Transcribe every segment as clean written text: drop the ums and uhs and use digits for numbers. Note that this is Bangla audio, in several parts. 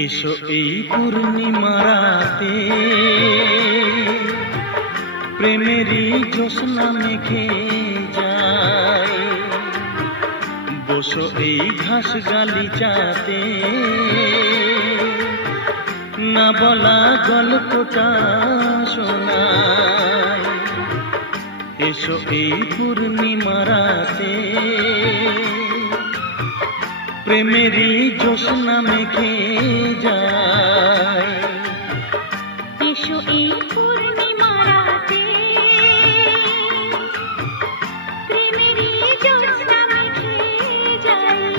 এসো এই পূর্ণিমা রাতে, প্রেমেরই জ্যোৎস্না মেখে যায়। বসো এই ঘাস গালিচাতে, না বলা গল্পটা শোনায়। এসো এই পূর্ণিমা রাতে, প্রেমেরই জ্যোৎস্না মেখে যায়। এসো এই পূর্ণিমা রাতে, প্রেমেরই জ্যোৎস্না মেখে যায়।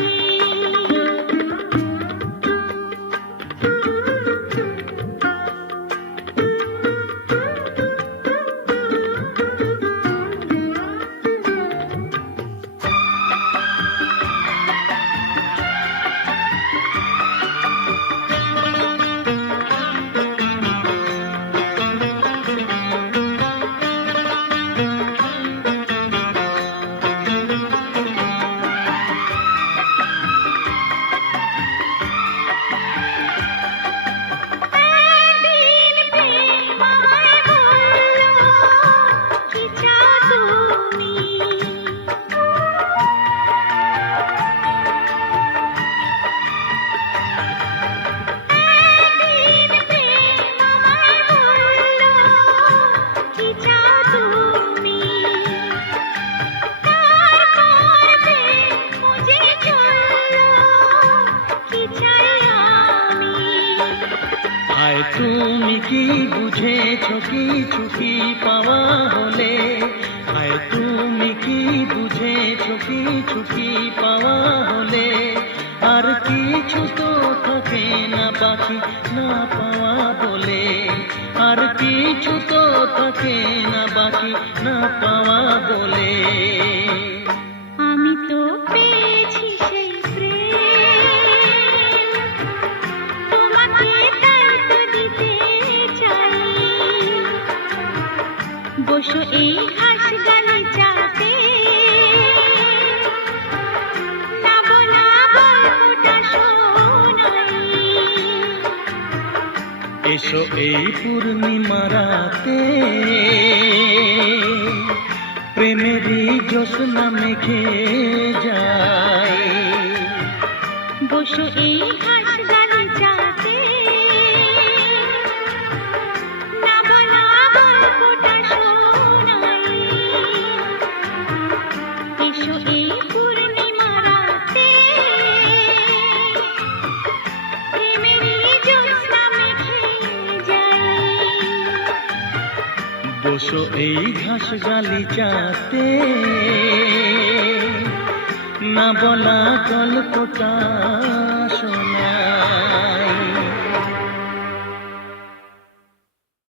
তুমি কি বুঝেছ কিছু কি পাওয়া হলে? আয় তুমি কি বুঝেছ কিছু কি পাওয়া হলে? আর কিছু তো থাকে না বাকি না পাওয়া বলে। আর কিছু তো থাকে না বাকি না পাওয়া বলে। আমি তো পেয়েছি সেই প্রেম, তোমাকে তাই তো দিতে চাই। বসো এই ঘাস গালিচাতে, না বলা গল্পটা শোনাই। এসো এই পূর্ণিমা রাতে, প্রেমেরই জ্যোৎস্না মেখে যায়। বসো এই ঘাস গালিচাতে, না বলা গল্পটা শোনাই। এসো এই পূর্ণিমা রাতে, প্রেমেরই জ্যোৎস্না মেখে যায়। বসো এই ঘাস গালিচাতে, না বলা গল্পটা শোনায়।